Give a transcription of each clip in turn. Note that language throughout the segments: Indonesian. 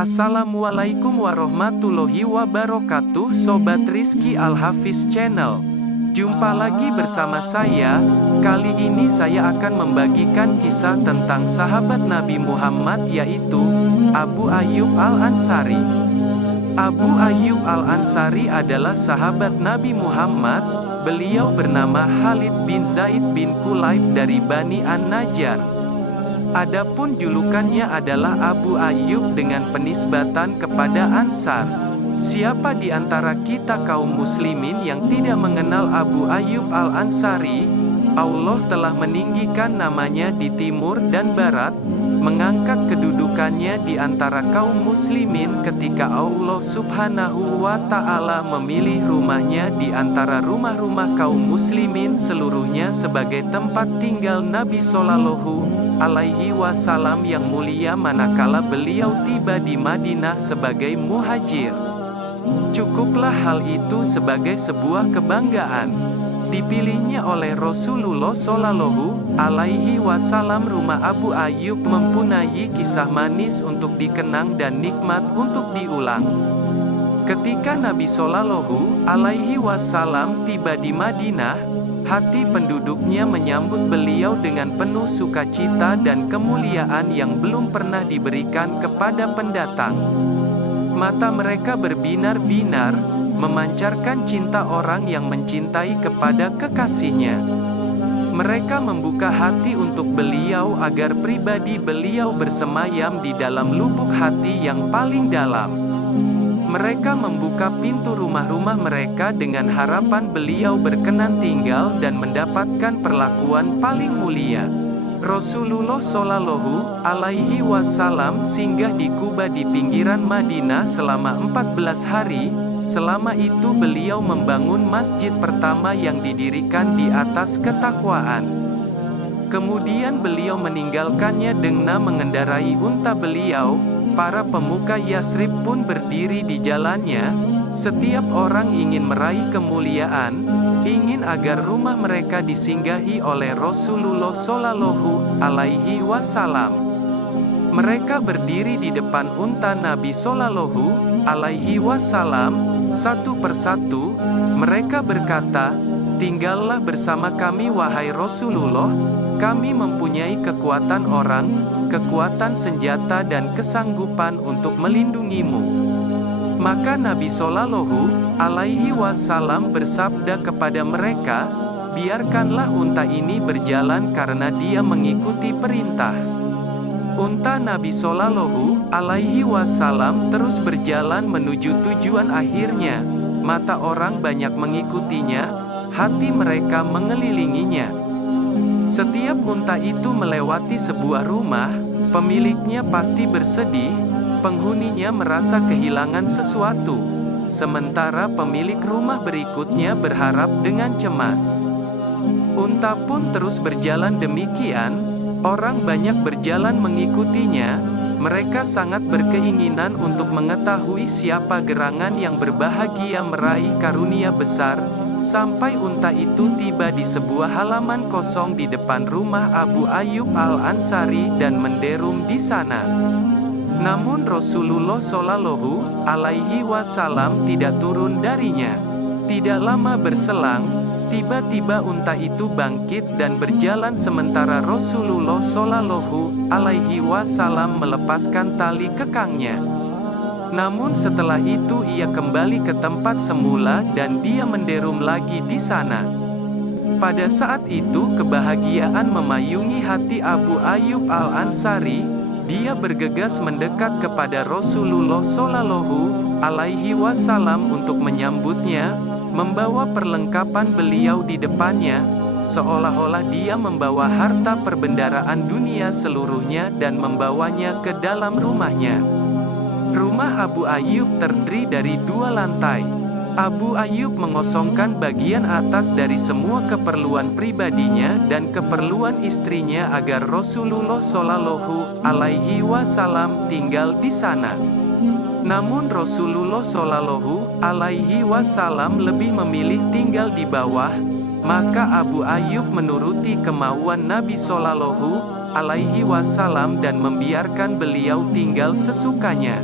Assalamualaikum warahmatullahi wabarakatuh, Sobat Rizky Al-Hafiz Channel. Jumpa lagi bersama saya. Kali ini saya akan membagikan kisah tentang sahabat Nabi Muhammad, yaitu Abu Ayyub Al-Ansari. Abu Ayyub Al-Ansari adalah sahabat Nabi Muhammad. Beliau bernama Khalid bin Zaid bin Kulayb dari Bani An-Najjar. Adapun julukannya adalah Abu Ayyub dengan penisbatan kepada Ansar. Siapa di antara kita kaum muslimin yang tidak mengenal Abu Ayyub Al-Ansari? Allah telah meninggikan namanya di timur dan barat, mengangkat kedudukannya di antara kaum muslimin ketika Allah Subhanahu wa Ta'ala memilih rumahnya di antara rumah-rumah kaum muslimin seluruhnya sebagai tempat tinggal Nabi Shallallahu Alaihi Wasallam yang mulia manakala beliau tiba di Madinah sebagai muhajir. Cukuplah hal itu sebagai sebuah kebanggaan. Dipilihnya oleh Rasulullah Shallallahu Alaihi Wasallam, rumah Abu Ayyub mempunyai kisah manis untuk dikenang dan nikmat untuk diulang. Ketika Nabi Shallallahu Alaihi Wasallam tiba di Madinah, hati penduduknya menyambut beliau dengan penuh sukacita dan kemuliaan yang belum pernah diberikan kepada pendatang. Mata mereka berbinar-binar, memancarkan cinta orang yang mencintai kepada kekasihnya. Mereka membuka hati untuk beliau agar pribadi beliau bersemayam di dalam lubuk hati yang paling dalam. Mereka membuka pintu rumah-rumah mereka dengan harapan beliau berkenan tinggal dan mendapatkan perlakuan paling mulia. Rasulullah Shallallahu Alaihi Wasallam singgah di Kuba di pinggiran Madinah selama 14 hari. Selama itu beliau membangun masjid pertama yang didirikan di atas ketakwaan. Kemudian beliau meninggalkannya dengan mengendarai unta beliau. Para pemuka Yasrib pun berdiri di jalannya. Setiap orang ingin meraih kemuliaan, ingin agar rumah mereka disinggahi oleh Rasulullah Shallallahu Alaihi Wasallam. Mereka berdiri di depan unta Nabi Shallallahu Alaihi Wasallam. Satu persatu, mereka berkata, "Tinggallah bersama kami wahai Rasulullah, kami mempunyai kekuatan orang, kekuatan senjata dan kesanggupan untuk melindungimu." Maka Nabi Shallallahu Alaihi Wasallam bersabda kepada mereka, "Biarkanlah unta ini berjalan karena dia mengikuti perintah." Unta Nabi Shallallahu Alaihi Wasallam terus berjalan menuju tujuan akhirnya. Mata orang banyak mengikutinya, hati mereka mengelilinginya. Setiap unta itu melewati sebuah rumah, pemiliknya pasti bersedih, penghuninya merasa kehilangan sesuatu. Sementara pemilik rumah berikutnya berharap dengan cemas. Unta pun terus berjalan demikian. Orang banyak berjalan mengikutinya. Mereka sangat berkeinginan untuk mengetahui siapa gerangan yang berbahagia meraih karunia besar. Sampai unta itu tiba di sebuah halaman kosong di depan rumah Abu Ayyub Al-Ansari dan menderum di sana. Namun Rasulullah Shallallahu Alaihi Wasallam tidak turun darinya. Tidak lama berselang, tiba-tiba unta itu bangkit dan berjalan sementara Rasulullah Shallallahu Alaihi Wasallam melepaskan tali kekangnya. Namun setelah itu ia kembali ke tempat semula dan dia menderum lagi di sana. Pada saat itu kebahagiaan memayungi hati Abu Ayyub Al-Ansari. Dia bergegas mendekat kepada Rasulullah Shallallahu Alaihi Wasallam untuk menyambutnya, membawa perlengkapan beliau di depannya, seolah-olah dia membawa harta perbendaharaan dunia seluruhnya dan membawanya ke dalam rumahnya. Rumah Abu Ayyub terdiri dari 2 lantai. Abu Ayyub mengosongkan bagian atas dari semua keperluan pribadinya dan keperluan istrinya agar Rasulullah Shallallahu Alaihi Wasallam tinggal di sana. Namun Rasulullah Shallallahu Alaihi Wasallam lebih memilih tinggal di bawah. Maka Abu Ayyub menuruti kemauan Nabi Shallallahu Alaihi Wasallam dan membiarkan beliau tinggal sesukanya.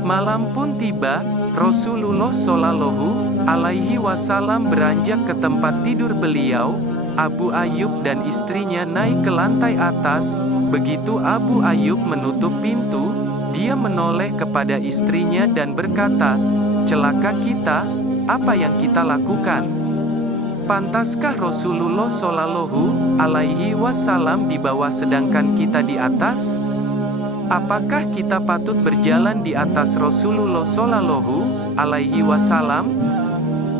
Malam pun tiba, Rasulullah Shallallahu Alaihi Wasallam beranjak ke tempat tidur beliau. Abu Ayyub dan istrinya naik ke lantai atas. Begitu Abu Ayyub menutup pintu, dia menoleh kepada istrinya dan berkata, "Celaka kita, apa yang kita lakukan? Pantaskah Rasulullah Shallallahu Alaihi Wasallam di bawah sedangkan kita di atas? Apakah kita patut berjalan di atas Rasulullah Shallallahu Alaihi Wasallam?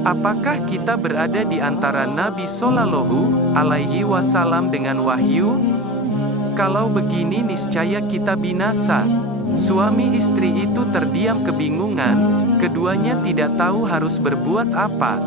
Apakah kita berada di antara Nabi Shallallahu Alaihi Wasallam dengan wahyu? Kalau begini niscaya kita binasa." Suami istri itu terdiam kebingungan, keduanya tidak tahu harus berbuat apa.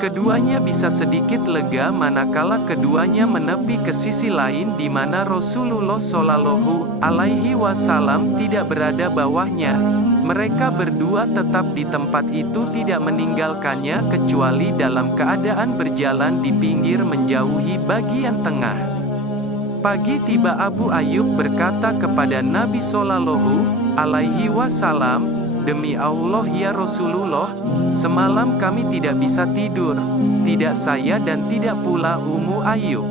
Keduanya bisa sedikit lega manakala keduanya menepi ke sisi lain di mana Rasulullah Shallallahu Alaihi Wasallam tidak berada bawahnya. Mereka berdua tetap di tempat itu tidak meninggalkannya kecuali dalam keadaan berjalan di pinggir menjauhi bagian tengah. Pagi tiba Abu Ayyub berkata kepada Nabi Shallallahu Alaihi Wasallam, "Demi Allah ya Rasulullah, semalam kami tidak bisa tidur, tidak saya dan tidak pula Ummu Ayyub."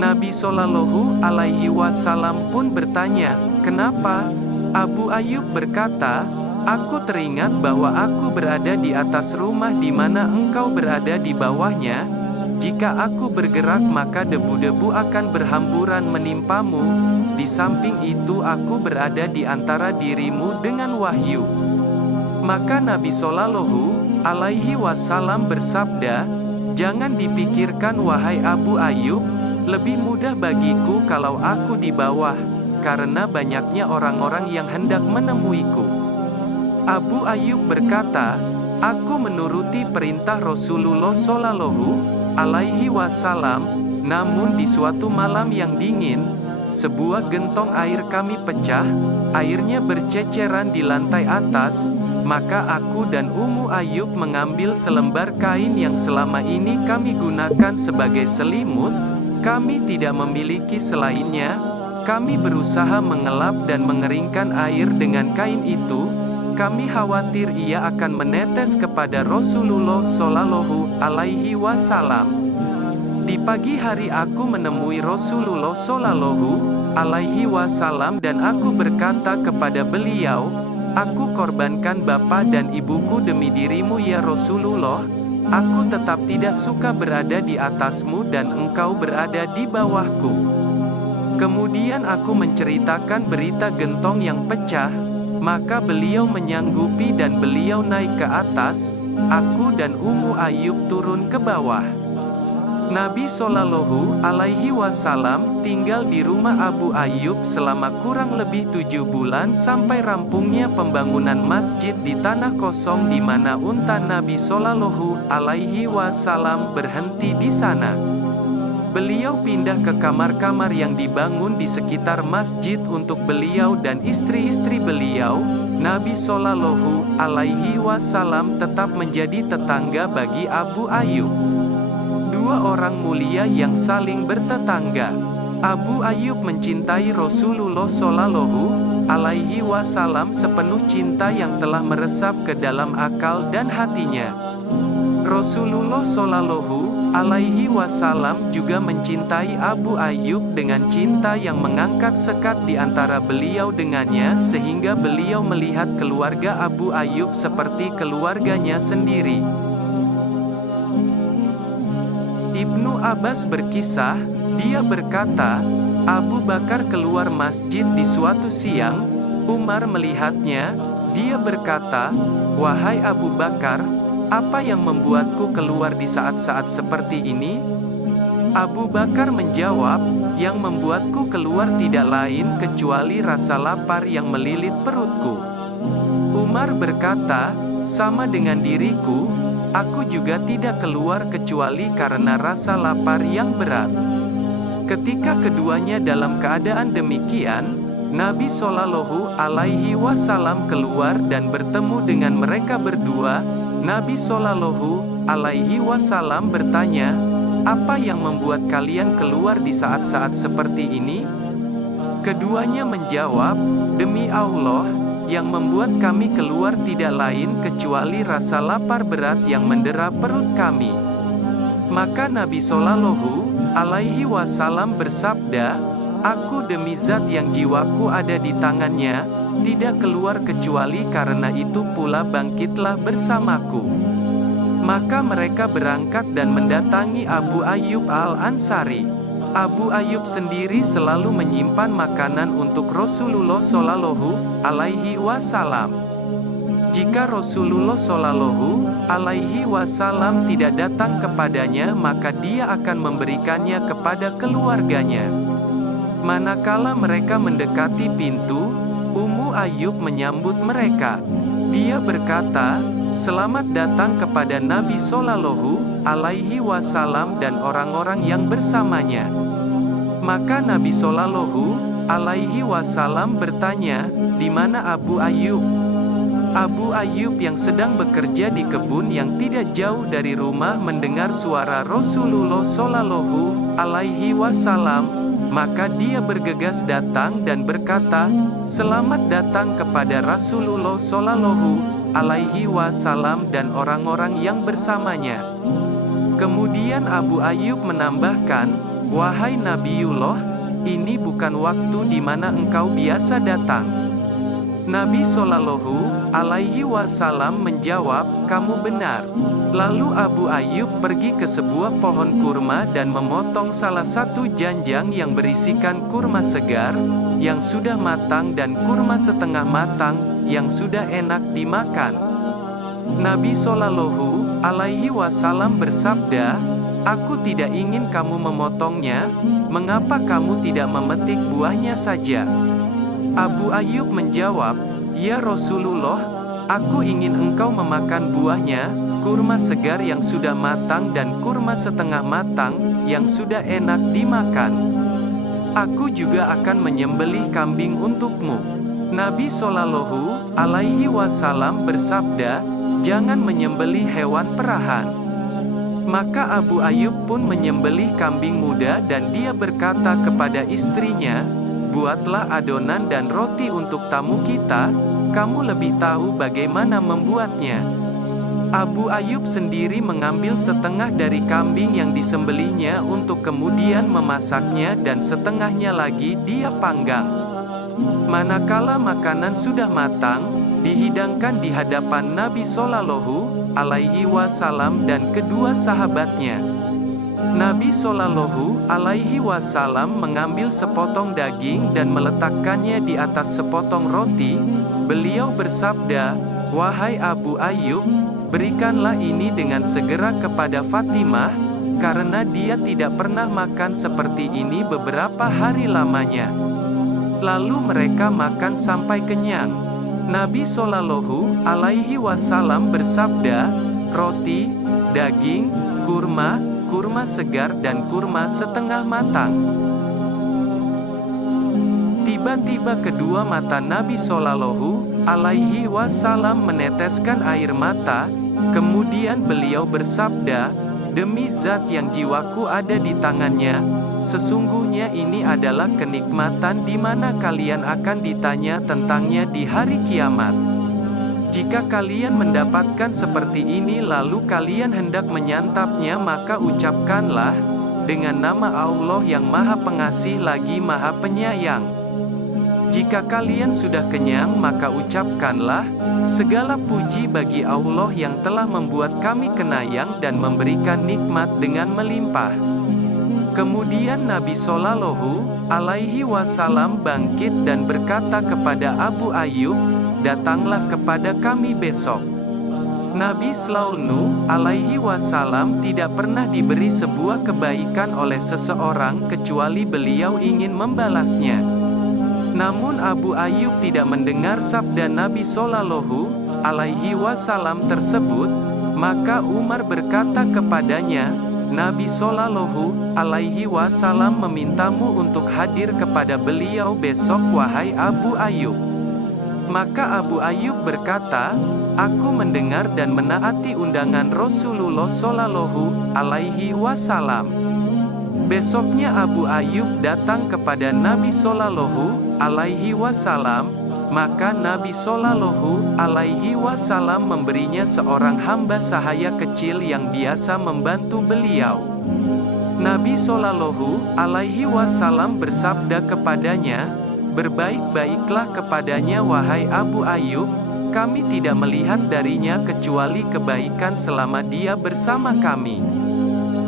Nabi Shallallahu Alaihi Wasallam pun bertanya, "Kenapa?" Abu Ayyub berkata, "Aku teringat bahwa aku berada di atas rumah di mana engkau berada di bawahnya. Jika aku bergerak maka debu-debu akan berhamburan menimpamu. Di samping itu aku berada di antara dirimu dengan wahyu." Maka Nabi Shallallahu Alaihi Wasallam bersabda, "Jangan dipikirkan wahai Abu Ayyub, lebih mudah bagiku kalau aku di bawah, karena banyaknya orang-orang yang hendak menemuiku." Abu Ayyub berkata, "Aku menuruti perintah Rasulullah Shallallahu Alaihi Wasallam, namun di suatu malam yang dingin, sebuah gentong air kami pecah, airnya berceceran di lantai atas, maka aku dan Ummu Ayyub mengambil selembar kain yang selama ini kami gunakan sebagai selimut, kami tidak memiliki selainnya, kami berusaha mengelap dan mengeringkan air dengan kain itu, kami khawatir ia akan menetes kepada Rasulullah Shallallahu Alaihi Wasallam. Di pagi hari aku menemui Rasulullah Shallallahu Alaihi Wasallam dan aku berkata kepada beliau, 'Aku korbankan bapa dan ibuku demi dirimu ya Rasulullah. Aku tetap tidak suka berada di atasmu dan engkau berada di bawahku.' Kemudian aku menceritakan berita gentong yang pecah. Maka beliau menyanggupi dan beliau naik ke atas, aku dan Ummu Ayyub turun ke bawah. Nabi Shallallahu Alaihi Wasallam tinggal di rumah Abu Ayyub selama kurang lebih 7 bulan sampai rampungnya pembangunan masjid di tanah kosong di mana unta Nabi Shallallahu Alaihi Wasallam berhenti di sana. Beliau pindah ke kamar-kamar yang dibangun di sekitar masjid untuk beliau dan istri-istri beliau. Nabi Shallallahu Alaihi Wasallam tetap menjadi tetangga bagi Abu Ayyub. Dua orang mulia yang saling bertetangga. Abu Ayyub mencintai Rasulullah Shallallahu Alaihi Wasallam sepenuh cinta yang telah meresap ke dalam akal dan hatinya. Rasulullah Shallallahu Alaihi Wasallam juga mencintai Abu Ayyub dengan cinta yang mengangkat sekat di antara beliau dengannya sehingga beliau melihat keluarga Abu Ayyub seperti keluarganya sendiri. Ibnu Abbas berkisah, dia berkata, Abu Bakar keluar masjid di suatu siang, Umar melihatnya, dia berkata, "Wahai Abu Bakar, apa yang membuatku keluar di saat-saat seperti ini?" Abu Bakar menjawab, "Yang membuatku keluar tidak lain kecuali rasa lapar yang melilit perutku." Umar berkata, "Sama dengan diriku, aku juga tidak keluar kecuali karena rasa lapar yang berat." Ketika keduanya dalam keadaan demikian, Nabi Shallallahu Alaihi Wasallam keluar dan bertemu dengan mereka berdua. Nabi Shallallahu Alaihi Wasallam bertanya, "Apa yang membuat kalian keluar di saat-saat seperti ini?" Keduanya menjawab, "Demi Allah, Yang membuat kami keluar tidak lain kecuali rasa lapar berat yang mendera perut kami." Maka Nabi Shallallahu Alaihi Wasallam bersabda, "Aku demi zat yang jiwaku ada di tangannya, tidak keluar kecuali karena itu pula bangkitlah bersamaku." Maka mereka berangkat dan mendatangi Abu Ayyub Al-Ansari. Abu Ayyub sendiri selalu menyimpan makanan untuk Rasulullah Shallallahu Alaihi Wasallam. Jika Rasulullah Shallallahu Alaihi Wasallam tidak datang kepadanya, maka dia akan memberikannya kepada keluarganya. Manakala mereka mendekati pintu, Ummu Ayyub menyambut mereka. Dia berkata, "Selamat datang kepada Nabi Shallallahu Alaihi Wasallam dan orang-orang yang bersamanya." Maka Nabi Shallallahu Alaihi Wasallam bertanya, "Di mana Abu Ayyub?" Abu Ayyub yang sedang bekerja di kebun yang tidak jauh dari rumah mendengar suara Rasulullah Shallallahu Alaihi Wasallam, maka dia bergegas datang dan berkata, "Selamat datang kepada Rasulullah Shallallahu Alaihi Wasallam dan orang-orang yang bersamanya." Kemudian Abu Ayyub menambahkan, "Wahai Nabiullah, ini bukan waktu di mana engkau biasa datang." Nabi Shallallahu Alaihi Wasallam menjawab, "Kamu benar." Lalu Abu Ayyub pergi ke sebuah pohon kurma dan memotong salah satu janjang yang berisikan kurma segar, yang sudah matang dan kurma setengah matang, yang sudah enak dimakan. Nabi Shallallahu Alaihi Wasallam bersabda, "Aku tidak ingin kamu memotongnya, mengapa kamu tidak memetik buahnya saja?" Abu Ayyub menjawab, "Ya Rasulullah, aku ingin engkau memakan buahnya, kurma segar yang sudah matang dan kurma setengah matang, yang sudah enak dimakan. Aku juga akan menyembelih kambing untukmu." Nabi Shallallahu Alaihi Wasallam bersabda, "Jangan menyembelih hewan perahan." Maka Abu Ayyub pun menyembelih kambing muda dan dia berkata kepada istrinya, "Buatlah adonan dan roti untuk tamu kita, kamu lebih tahu bagaimana membuatnya." Abu Ayyub sendiri mengambil setengah dari kambing yang disembelihnya untuk kemudian memasaknya dan setengahnya lagi dia panggang. Manakala makanan sudah matang, dihidangkan di hadapan Nabi Shallallahu Alaihi Wasallam dan kedua sahabatnya. Nabi Shallallahu Alaihi Wasallam mengambil sepotong daging dan meletakkannya di atas sepotong roti. Beliau bersabda, "Wahai Abu Ayyub, berikanlah ini dengan segera kepada Fatimah, karena dia tidak pernah makan seperti ini beberapa hari lamanya." Lalu mereka makan sampai kenyang. Nabi Shallallahu Alaihi Wasallam bersabda, "Roti, daging, kurma, kurma segar dan kurma setengah matang." Tiba-tiba kedua mata Nabi Shallallahu Alaihi Wasallam meneteskan air mata, kemudian beliau bersabda, "Demi zat yang jiwaku ada di tangannya, sesungguhnya ini adalah kenikmatan di mana kalian akan ditanya tentangnya di hari kiamat. Jika kalian mendapatkan seperti ini lalu kalian hendak menyantapnya, maka ucapkanlah, dengan nama Allah yang Maha Pengasih lagi Maha Penyayang. Jika kalian sudah kenyang maka ucapkanlah, segala puji bagi Allah yang telah membuat kami kenayang dan memberikan nikmat dengan melimpah." Kemudian Nabi Shallallahu Alaihi Wasallam bangkit dan berkata kepada Abu Ayyub, "Datanglah kepada kami besok." Nabi Shallallahu Alaihi Wasallam tidak pernah diberi sebuah kebaikan oleh seseorang kecuali beliau ingin membalasnya. Namun Abu Ayyub tidak mendengar sabda Nabi Shallallahu Alaihi Wasallam tersebut, maka Umar berkata kepadanya, "Nabi Shallallahu Alaihi Wasallam memintamu untuk hadir kepada beliau besok, wahai Abu Ayyub." Maka Abu Ayyub berkata, "Aku mendengar dan menaati undangan Rasulullah Shallallahu Alaihi Wasallam." Besoknya Abu Ayyub datang kepada Nabi Shallallahu Alaihi Wasallam. Maka Nabi Shallallahu Alaihi Wasallam memberinya seorang hamba sahaya kecil yang biasa membantu beliau. Nabi Shallallahu Alaihi Wasallam bersabda kepadanya, "Berbaik-baiklah kepadanya wahai Abu Ayyub, kami tidak melihat darinya kecuali kebaikan selama dia bersama kami."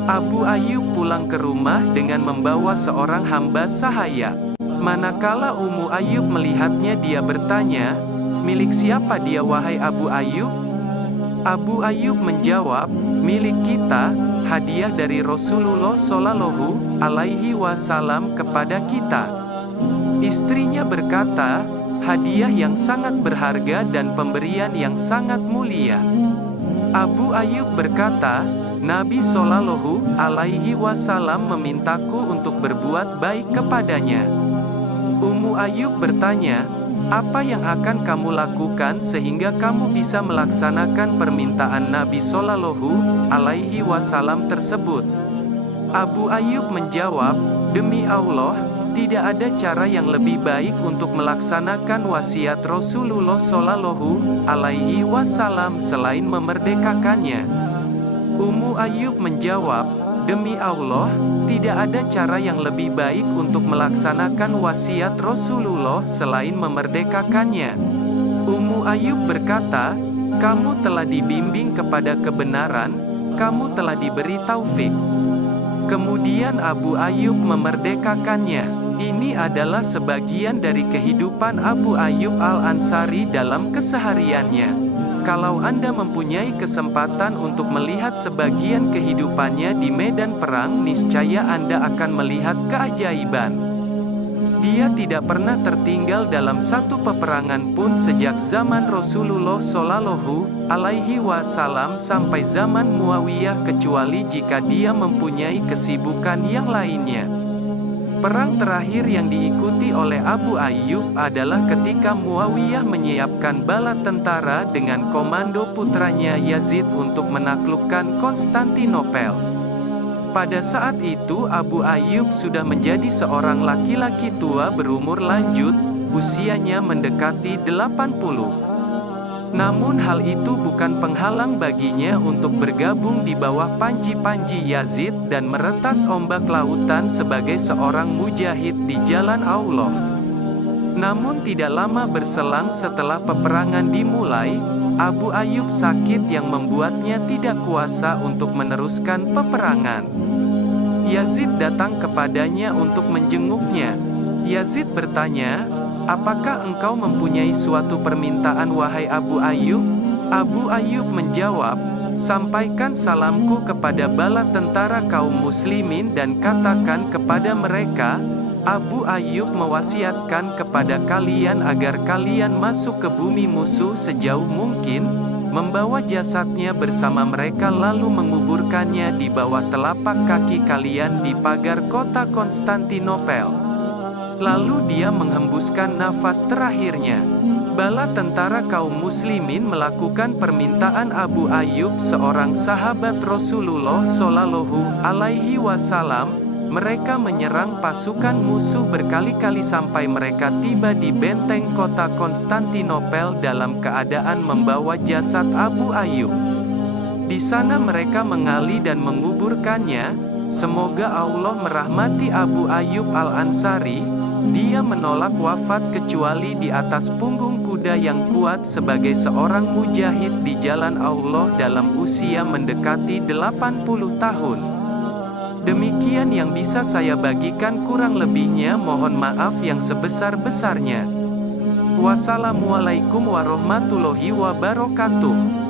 Abu Ayyub pulang ke rumah dengan membawa seorang hamba sahaya. Manakala Ummu Ayyub melihatnya, dia bertanya, "Milik siapa dia wahai Abu Ayyub?" Abu Ayyub menjawab, "Milik kita, hadiah dari Rasulullah Shallallahu Alaihi Wasallam kepada kita." Istrinya berkata, "Hadiah yang sangat berharga dan pemberian yang sangat mulia." Abu Ayyub berkata, "Nabi Shallallahu Alaihi Wasallam memintaku untuk berbuat baik kepadanya." Ummu Ayyub bertanya, "Apa yang akan kamu lakukan sehingga kamu bisa melaksanakan permintaan Nabi Shallallahu Alaihi Wasallam tersebut?" Abu Ayyub menjawab, "Demi Allah, tidak ada cara yang lebih baik untuk melaksanakan wasiat Rasulullah Shallallahu Alaihi Wasallam selain memerdekakannya." Ummu Ayyub menjawab, "Demi Allah, tidak ada cara yang lebih baik untuk melaksanakan wasiat Rasulullah selain memerdekakannya." Ummu Ayyub berkata, "Kamu telah dibimbing kepada kebenaran, kamu telah diberi taufik." Kemudian Abu Ayyub memerdekakannya. Ini adalah sebagian dari kehidupan Abu Ayyub Al-Ansari dalam kesehariannya. Kalau Anda mempunyai kesempatan untuk melihat sebagian kehidupannya di medan perang, niscaya Anda akan melihat keajaiban. Dia tidak pernah tertinggal dalam satu peperangan pun sejak zaman Rasulullah Shallallahu Alaihi Wasallam sampai zaman Muawiyah, kecuali jika dia mempunyai kesibukan yang lainnya. Perang terakhir yang diikuti oleh Abu Ayyub adalah ketika Muawiyah menyiapkan bala tentara dengan komando putranya Yazid untuk menaklukkan Konstantinopel. Pada saat itu Abu Ayyub sudah menjadi seorang laki-laki tua berumur lanjut, usianya mendekati 80. Namun hal itu bukan penghalang baginya untuk bergabung di bawah panji-panji Yazid dan meretas ombak lautan sebagai seorang mujahid di jalan Allah. Namun tidak lama berselang setelah peperangan dimulai, Abu Ayyub sakit yang membuatnya tidak kuasa untuk meneruskan peperangan. Yazid datang kepadanya untuk menjenguknya. Yazid bertanya, "Apakah engkau mempunyai suatu permintaan wahai Abu Ayyub?" Abu Ayyub menjawab, "Sampaikan salamku kepada bala tentara kaum muslimin dan katakan kepada mereka, Abu Ayyub mewasiatkan kepada kalian agar kalian masuk ke bumi musuh sejauh mungkin, membawa jasadnya bersama mereka lalu menguburkannya di bawah telapak kaki kalian di pagar kota Konstantinopel." Lalu dia menghembuskan nafas terakhirnya. Bala tentara kaum muslimin melakukan permintaan Abu Ayyub, seorang sahabat Rasulullah Shallallahu Alaihi Wasallam. Mereka menyerang pasukan musuh berkali-kali sampai mereka tiba di benteng kota Konstantinopel dalam keadaan membawa jasad Abu Ayyub. Di sana mereka mengali dan menguburkannya. Semoga Allah merahmati Abu Ayyub Al-Ansari. Dia menolak wafat kecuali di atas punggung kuda yang kuat sebagai seorang mujahid di jalan Allah dalam usia mendekati 80 tahun. Demikian yang bisa saya bagikan, kurang lebihnya mohon maaf yang sebesar-besarnya. Wassalamualaikum warahmatullahi wabarakatuh.